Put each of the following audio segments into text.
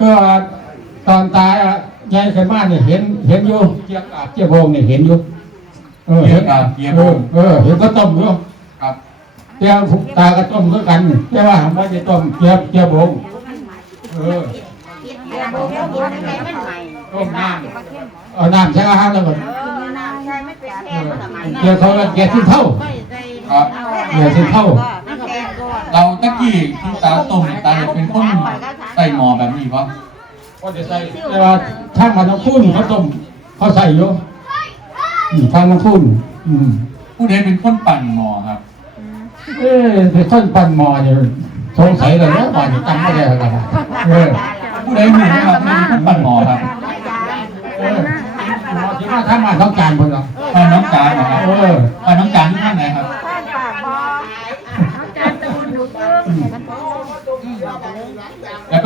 ก็ตอนตายอะยายขึ้นมาเนี่ยเห็นเห็นอยู่เจียกอาบเจียโบงเนี่ยเห็นอยู่เออเห็นเจียกอาบเจียโบงเออเห็นก็ต้มอยู่ครับเจียตาก็ต้มก็กันแต่ว่าไม่ได้ต้มเจียเจียโบงเออต้มน้ำเอาน้ำใช้อาหารแล้วก็เออเจียเขาละเจียที่เท่าครับเจียที่เท่า เราตะกี้ที่ตาต้มเนี่ยตาเนี่ยเป็นคน ใส่หม้อแบบนี้ปะก็จะใส่แต่ว่าถ้ามันต้องคุ้นเขาต้มเขาใส่อยู่อืมทางมันคุ้นอืมผู้ใดเป็นคนปั่นหม้อครับ เอ้ยเป็นคนปั่นหมอเนี่ยสงสัยเลยนะหมอนี่จำไม่ได้แล้วกันเออผู้ใดรู้นะครับผู้ใดเป็นคนปั่นหม้อครับเออหมอที่ว่าทำงานต้องการคนละปั่นน้องจานนะครับเออ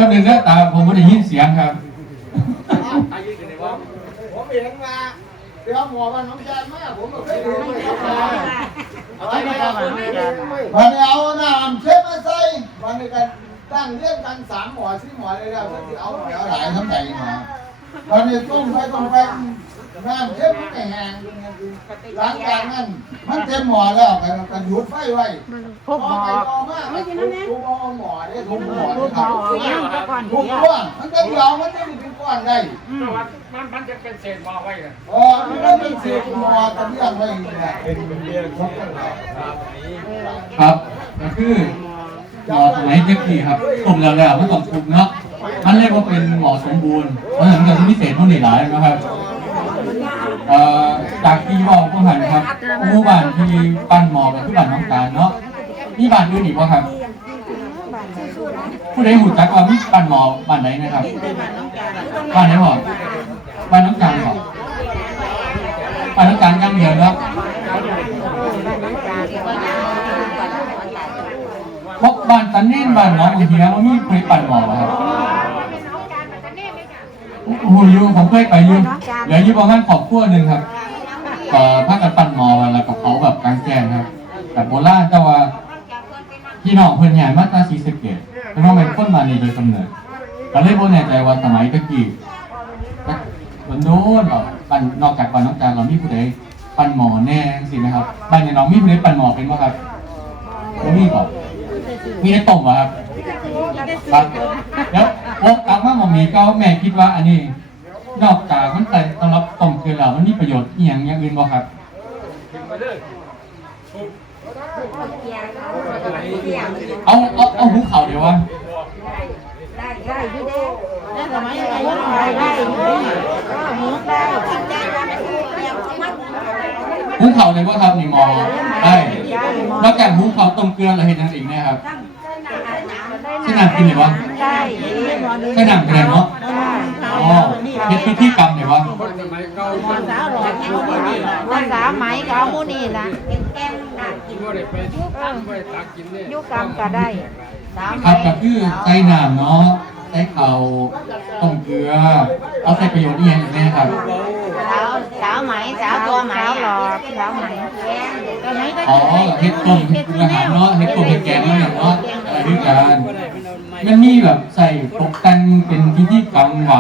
แล้วก็หนึ่งเด้อตาผมไม่ได้ยินเสียงครับผมเห็นมาเดี๋ยวหมอว่าน้องจานมากผมก็เคยดูอะไรนะครับวันนี้เอาน้ำเช็ดมาใส่วันนี้กันตั้งเรื่องกันสามหมอสี่หมอเลยแล้วมันจะเอาหมอหลายทั้งใจหมอาวันนี้ต้มไปต้มไปน้ำเช็ดมันแห้งหลังจากนั้นมันเต็มหมอแล้วกันกันหยุดไฟไว้ทุบหมอทุบเอาหมอเนี่ยทุบหมอครับทุบก้อนมันจะยาวมันจะเป็นก้อนได้มันมันจะเป็นเศษหมอไว้เลยอ๋อมันก็เป็นเสียงมอกันเรื่องไว้เนี่ยเป็นเรื่องของกันเราครับก็คือหมอสมัยเจ๊กี้ครับต้มแล้วแล้วมันต้องปรุงเนาะ มันเรียกว่าเป็นหมอสมบูรณ์เพราะฉะนั้นมันจะพิเศษพวกนี้หลายนะครับจากที่บอกผู้หันครับหมู่บ้านที่ปั้นหมอกับที่บ้านน้องตาลเนาะมีบ้านอื่นอีกป่ะครับ ผู้ใดหูจักว่ามีบ้นหมอบ้านไหนนะครับบ้านไหนหรอบ้านน้องจานหรอบ้านน้องจานยังเดียวเนาะเพราะบ้านตันเน่นบ้านน้องบางทีแล้วมันมีเคยปั่นหมอครับ หอยู่ผมเคยไปอยู่เดี๋ยวอยู่ประมาณขอบขั้วหนึ่งครับเอ่อพากันปั่นหมอวันละกับเขาแบบกลางแจ้งครับแบบโบราณแต่ว่าพี่น้องเพื่อนใหญ่มาตราสีสะเกตเป็นว่าเป็นคนมาในโดยกำเนิดก็เลยบ่แน่ใจว่าสมัยตะกี้คนโน้นหรอปันนอกจากปันน้องจานเรามีผู้ใดปันหมอแน่สิไหมครับบ้านในน้องมีผู้ใดปันหมอเป็นว่าครับบ่มีก่อนมีได้ต้มเหรอครับครับแล้ว โอ้กลับมาหมอมีก็แม่คิดว่าอันนี้ นอกจากมันใส่สำหรับต้มคือแล้วมันมีประโยชน์อีหยังอย่างอื่นบ่ครับเอาเอาเอาหุงข้าเดี๋ยวว่าหุงข้าวเลยว่าครับนี่มอได้นอกจากหุงข้าต้มเกลือเราเห็นนั่นเองนะครับใช่น้ำกินเลยวะ ใช่น้ำกินเลยเนาะอ๋อเฮ็ดพิธีกรรมเลยวะคนสมัยเก่าคนภาษาไหมก็เอาหมูนี่ละกินว่าได้ไปตั้งไว้ตักกินเนี่ยยุกรรมก็ได้สามครับก็คือใส่น้ำเนาะใส่ข้าวต้มเกลือ เอาใส่ประโยชน์อีกอย่างหนึงนะครับสาวสาวไหมสาวตัวไหมหลอดสาวไหมอ๋อเฮ็ดต้มเฮ็ดอาหารเนาะเฮ็ดต้มเฮ็ดแกงเนาะเนี่ยเนาะอะไรด้วยกัน มันมีแบบใส่ตกแต่งเป็นพิธีกรรมไหว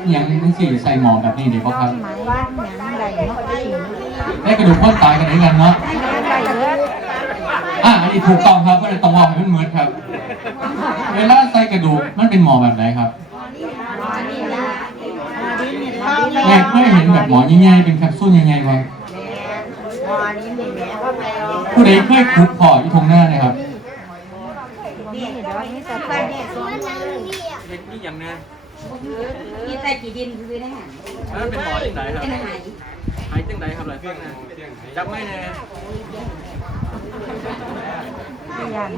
อหยังจังซี่ใส่หมอแบบนี้เดี๋ยวบ่ครับไหมว่างหยังไรเนาะได้หินได้กระดูกคนตายกันไหนกันเนาะได้เยอะอะอันนี้ถูกต้องครับก็เลยต้องบอกให้มันเหมือนครับ เวลาใส่กระดูกมันเป็นหมอแบบไหนครับแรกไม่เห็นแบบหมอใหญ่ๆเป็นแคปซูลใหญ่ๆวะผู้ใดเคยขุดพอที่ทงหน้าเลยครับนี่เดี๋ยวนี้จะไปเห็นนี่อย่างนี้มีแต่กี่ดินคือได้หาแล้วเป็นหมอที่ไหนครับเป็นหายหายจังไหนครับหลายเพื่อนนะจับไม่แน่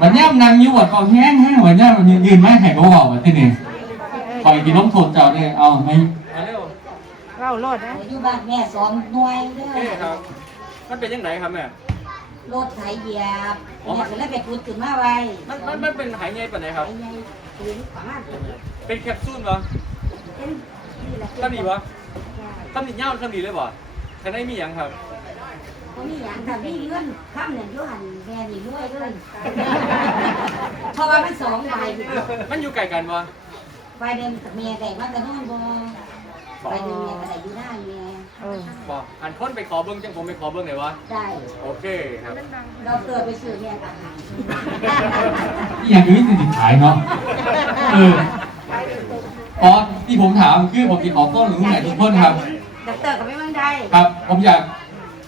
วันนี้นางยิ้วอะเขาแห้งแห้งวันนี้มันยืนไม่แข็งก็บอกว่าที่นี่ปล่อยกินน้ำโทษเจ้าเนี่ยเอาไม่มาเร็วเล่ารถนะอยู่บ้านแม่สองหน่วยเด้เอ้อครับมันเป็นยังไงครับแม่ รถไถเหยียบเนี่ยก็เลยไปขุดขึ้นมาไว้มันมันมันเป็นหายไงปานไหนครับ ไอ้ใหญ่คือประมาณนี้เป็นแคปซูลวะเป็นนี่แหละตั้งนี่วะตั้งนี่เง่าตั้งนี่เลยบ่แค่ไหนมีอย่างครับ เขามีอย่างแต่มีเงินข้ามเนี่ยอยู่หันแม่นี่รวยเลยเพราะว่ามันสองใบมันอยู่ไกลกันวะไปเดินเมียแต่ว่าจะนู่นบ่ ไปเดินเมียแต่อยู่หน้าเมียบอกอันคนไปขอเบิ้งจังผมไปขอเบิ้งไหนวะได้ โอเคครับเราเกิดไปสื่อเมียกันที่อย่างอื่นสิขายเนาะเอออ๋อที่ผมถามคือผมติดออกต้นหรือไหนทุกคนครับด็อกเตอร์ก็ไม่มั่นใจครับ ผมอยาก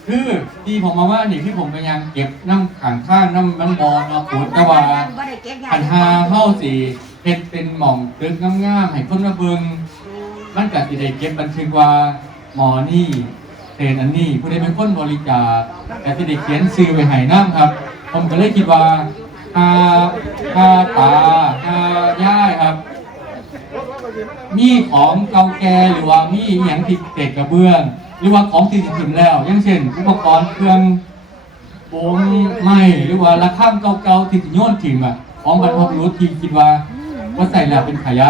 คือที่ผมมาว่านี่คือผมพยายามเก็บน้ำขังข้างน้ำมันบอลเนาะขุดแต่ว่าบ่ได้เก็บยาขันหาเข้าสีเฮ็ดเป็นหม่องตึกงามๆให้คนมาเบิง มันก็สิได้เก็บบันทึกว่าหมอนี่เทรนอันนี้ผู้ใดเป็นคนบริจาคแต่สิได้เขียนชื่อไว้ให้นํครับ ผมก็เลยคิดว่าถ้าถ้าตาถ้าย่ายครับ มีของเก่าแก่หรือว่ามีอหย่างที่เศษกระเบื้อง หรือว่าของที่สิถึงแล้ว อย่างเช่น อุปกรณ์เครื่องโบมไม้หรือว่าระฆังเก่าๆที่สิโยนทิ้งอะของบรรพบุรุษที่คิดว่าว่าใส่แล้วเป็นขยะ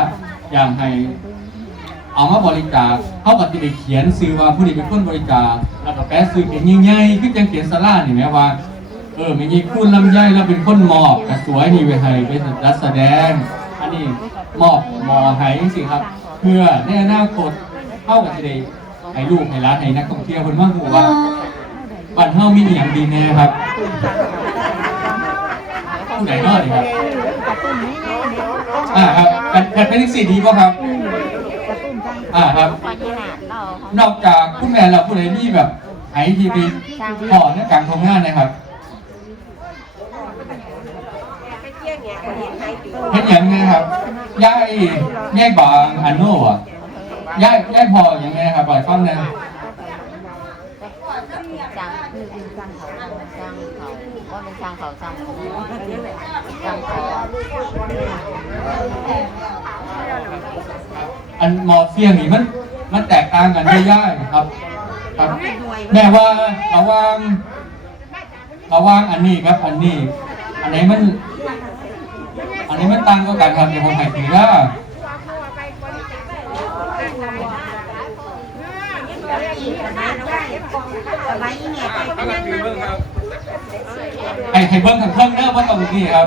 อย่างให้ เอามาบริจาคเขาก็จะได้เขียนซื้อว่าผู้ใดเป็นคนบริจาคแล้วก็แปะซื้อเขียนใหญ่ๆคือจังเขียนสลานี่แหมว่าเออไม่ใช่คุณลำไยแล้วเป็นคนมอบกระสวยนี่ไว้ให้เป็นรัดแสดง อันนี้มอบหมอให้สิครับ เพื่อในอนาคตเข้ากับจะได้ให้ลูกให้ร้านให้นักท่องเที่ยวคนว่าหูว่าบ้านเฮามีอย่างดีแน่ครับผู้ใดเนอดีครับอ่าครับเป็นเป็นเป็นสิ่งดีป่ะครับ อ่าครับนอกจากผู้แม่เราผู้ใดมีแบบไอทีวีพอในการทำงานนะครับเห็นอย่างไงครับย่ายย่ายบางอันโน่อะย่ายย่ายพออย่างไงครับปล่อยฟังนะจังคือจังเขาจังเขาก็เป็นจังเขาจังเขาจังเขา อันมอเฟียนี่มัน มันแตกต่างกันย่ายๆครับ ครับ แม่ว่าระหว่างระหว่างอันนี้ครับ อันนี้ อันไหนมัน อันนี้มันต่างกันครับเดี๋ยวผมให้ถือว่าสบายอีเมียไปถ้ากันคือเบิ้งครับให้ให้เบิ้งทางเพิ่งเด้อว่าตรงนี้ครับ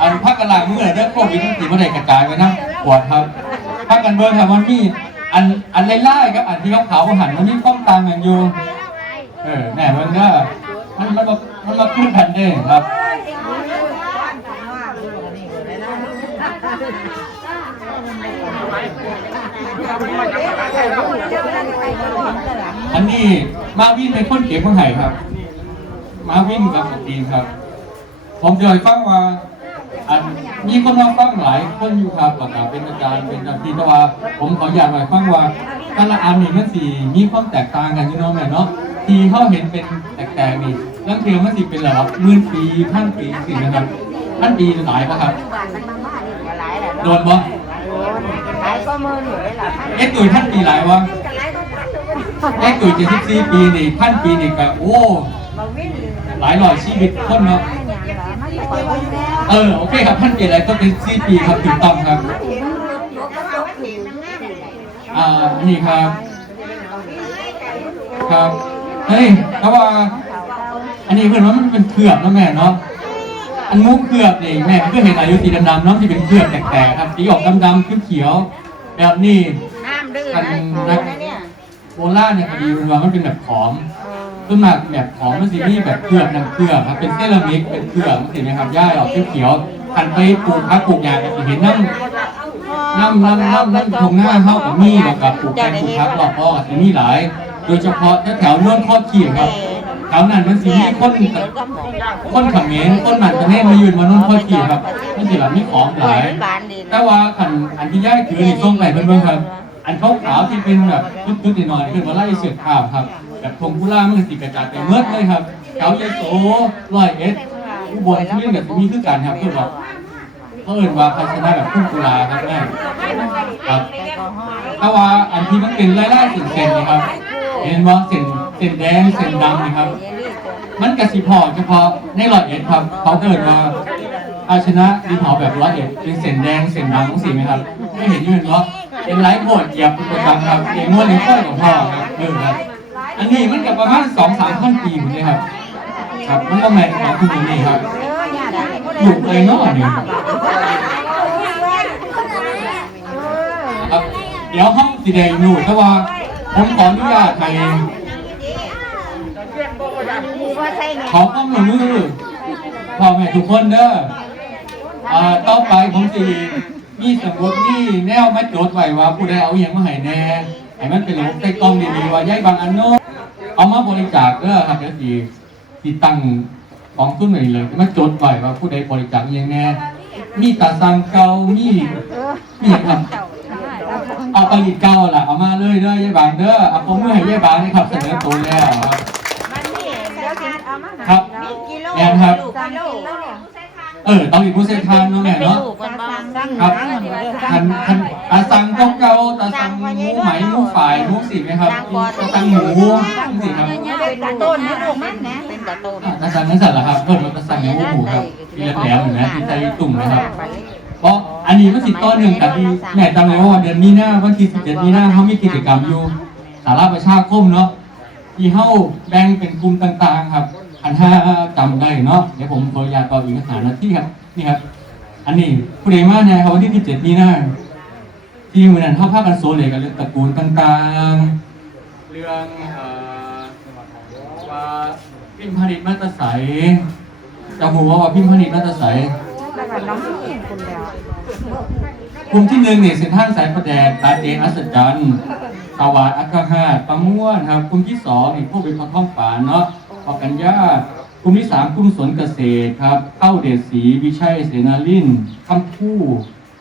อันพักกันหลายมือเด้อโควิดมันติดมาได้กระจายไปนะปวดครับ กันเบิ้งครับมันมีอันอันไล่ๆครับอันที่เขาวๆหันมันมีความต่างกันอยู่เออแหน่เบิ้งเด้อมันมันมามันมาขึ้นกันเด้อครับอันนี้มาวินเป็นคนเก็บของไห่ครับ มาวินกับสตีครับ ผมจะให้ฟังว่าอัน มีคนมาฟังหลายคนอยู่ครับประกาศเป็นอาจารย์เป็นอาจารย์แต่ว่า ผมขออยากให้ฟังว่าแต่ละอันนี่มันสีมีความแตกต่างกันอยู่เนาะแม่เนาะที่เขาเห็นเป็นแตกๆนี่ลังเทียมมันสิเป็นระดับหมื่นปีพันปีสินะครับพันปีหลายปะครับโดนบ่หลายก็มืออยู่เลยล่ะเอ็ดตุยพันปีหลายวะเอ็ดตุยเจ็ดสิบสี่ปีนี่พันปีนี่ก็โอ้หลายร้อยชีวิตคนเนาะ เออโอเคครับท่านเปลี่ยนอะไรก็เป็นซีปีครับถูกต้องครับอ่าอันนี้ครับ ครับเฮ้ยแต่ว่า อันนี้เพื่อนว่ามันเป็นเผือกนะแม่เนาะอันมุกเผือกนี่แม่ก็เห็นอายุสีดำๆเนาะที่เป็นเผือกแตกๆครับสีออกดำๆเขียวๆแบบนี้น้ำดื้ออันนะนักโบราณเนี่ยพอดีมันว่ามันเป็นแบบขอม ต้นหมากแบบขอมมันสีนี่แบบเผือกนางเผือกครับเป็นเซรามิกเป็นเผือกมันสีนะครับย่าออกเขียวๆหันไปปลูกพักปลูกยาก็จะเห็นน้ำน้ำน้ำน้ำน้ำตรงหน้าเข้ากับมีแล้วกับปลูกแกงปลูกพักหลอกพ่อกับที่นี่หลาย โดยเฉพาะแถวๆน่นข้อเขียงครับแถวนั้นมันสีมีคนคนเขมรคนหมันประเทศมายืนมาน่นข้อเขียงครับมันสีแบบมีของหลาย แต่ว่าขันอันที่ย่าถือในช่วงไหนเพื่อนๆครับ อันขาวๆที่เป็นแบบตุ๊ดๆหน่อยๆคือว่าไล่เสือขาวครับ แบบทงกุล่ามันก็ติกระจายไปเมื่อเลยครับแถวยายโสร้อยเอ็ดอุบลที่นี่แบบมีคือกันครับเพื่อนบอกเขาเอ่นว่าภาชนะแบบพุ่งกุลาครับแม่ครับถ้าว่าอันที่มันเป็นไล่ๆเส้นๆนะครับ เห็นว่าเส้นเส้นแดงเส้นดำนะครับ มันกระสิพอเฉพาะในร้อยเอ็ดครับ เขาเกิดว่าภาชนะดินเผาแบบร้อยเอ็ดเป็นเส้นแดงเส้นดำของสีไหมครับ ไม่เห็นยืนว่าะเป็นไร้โบดเหยียบเป็นประจำครับเองม้วนเองค่อยของพ่อครับเออครับ อันนี้มันกับประมาณสองสามพันปีหมดเลยครับ ครับ มันก็แมนของคุณนี่ครับปลูกเลยเนาะเนี่ยครับ เดี๋ยวห้องสีแดงอยู่แต่ว่า ผมขออนุญาตให้ว่าใช่เนี่ยขอความร่วมมือพ่อแม่ทุกคนเด้ออต่อไปผมสิมีสมุดนี่แนวไมาโจทย์ไว้ว่าผู้ใดเอาอย่างมาให้แน่ให้มันเป็นระบบใต้กล้องดีๆว่าย้ายบางอันโน้ เอามาบริจาคเด้อครับเดี๋ยวสิสิตั้งกองทุนไว้เลยมาโจทย์ไว้ว่าผู้ใดบริจาคอหย่างแน่มีตาสังเก่ามีมีหยังครับ เอาผลิตเก่าล่ะเอามาเลยเด้อยายบางเด้อเอาผมมือให้ยายบางนะครับเสนอตัวแล้วครับ มันนี่เดี๋ยวสิเอามาครับกิโลแม่นครับกิโล เออตอนนี้ผู้เส้นทางเนาะแม่เนาะ กันบ้างครับทันทันตาสังเก่าๆตาสังหมูไหมหมูฝ่ายหมูสีไหมครับตาสังหมูสิครับเป็นตะต้นนะลูกมันนะเป็นตะต้นอะตาสังนั่นสัตว์ละครับเพิ่นว่าตาสังหมูหมูครับที่แหลมๆเห็นไหมที่ใจตุ่มนะครับเพราะอันนี้มันสิต้นหนึ่งกับที่แม่จำเลยว่าเดือนมีนาวันที่17มีนาเขามีกิจกรรมอยู่สาราประชาคมเนาะที่เฮาแบ่งเป็นกลุ่มต่างๆครับ อันห้าจำได้เนาะเดี๋ยวผมขออนุญาตต่ออีกหานาทีครับนี่ครับ อันนี้ผู้ใดมาเนี่ยครับวันที่ 17มีนาที่มือนั้นเขาพากันโซเลกันเรื่องตระกูลต่างๆ เรื่องเอ่อว่าพิมพ์ผลิตมาตรใสจะหูว่าว่าพิมพ์ผลิตมาตรสแล้วก็น้องพี่คุณแล้วกลุ่มที่หนึ่งเนี่ยเส้นทางสายประแดดตาเจนอัศจรรย์สวาดอัคคาตประม่วนครับกลุ่มที่สองนี่พวกเป็นคนท้องป่าเนาะ ออกกันยากกลุ่มที่สามกลุ่มสวนเกษตรครับเข้าเดชศรีวิชัยเสนาลินคำพู่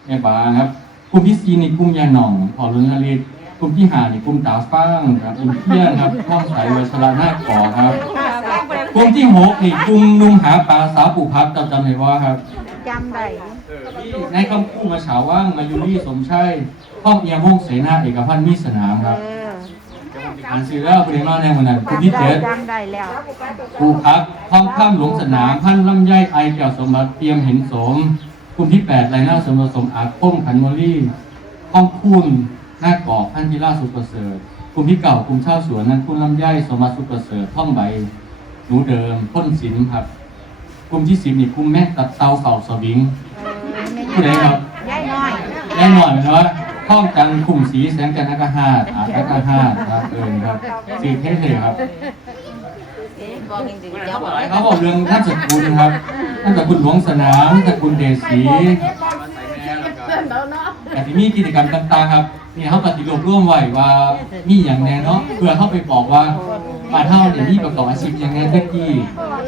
แม่บาครับกลุ่มที่สี่ในกลุ่มยาหน่องพอลุนลิตกลุ่มที่ห้าในกลุ่มตาฟ้างครับกลุ่มเที่ยงครับท้องสายวัชระนาคขอครับกลุ่มที่หกในกลุ่มนุ่งหาปลาสาวปูพักจำจำได้ว่าครับจำได้ในคำคู่มาเฉาว่างมายุรีสมชัยห้องเอียมงเสนาเอกพันธ์มีสนามครับ เอออันซีแล้วปริมาณในวันนั้นคุณที่เจ็ดจำได้แล้วภูพักห้องข้ามหลวงสนามพันลำไยไอแก้วสมบัติเตรียมเห็นสมกลุ่มที่แปดไรหน้าสมรสมอาคมขันมอรี่ห้องคุณหน้ากอกพันธิราชสุประเสริฐกลุ่มที่เก่ากลุ่มชาวสวนนั้นคุณลำไยสมบัติสุประเสริฐท่องใบหนูเดิมพ้นศิลป์ครับกลุ่มที่สิบนี่กลุ่มแม่ตัดเตาเฝ้าสวิงผู้ใดครับยายน้อยแน่นอนนะว่า ห้องจันทร์กลุ่มสีแสงจันทร์อากาศาสอาอากาศาสครับเอินครับสีเท่ๆครับบอกจริงๆเขาเจ้าบอกเรื่องท่านสกุลครับท่านสกุลหลวงสนามสกุลเดชศรีแต่ที่มีกิจกรรมต่างๆครับนี่เขาปฏิรูปร่วมไว้ว่ามีอย่างแน่เนาะเพื่อเข้าไปบอกว่าบ้านเฮาเนี่ยมีประกอบอาชีพอย่างแน่เพื่อที่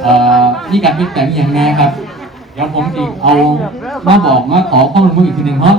เอ่อมีการเปลี่ยนแปลงอย่างแน่ครับเดี๋ยวผมจะเอามาบอกมาขอข้อมูลอีกทีหนึ่งเนาะ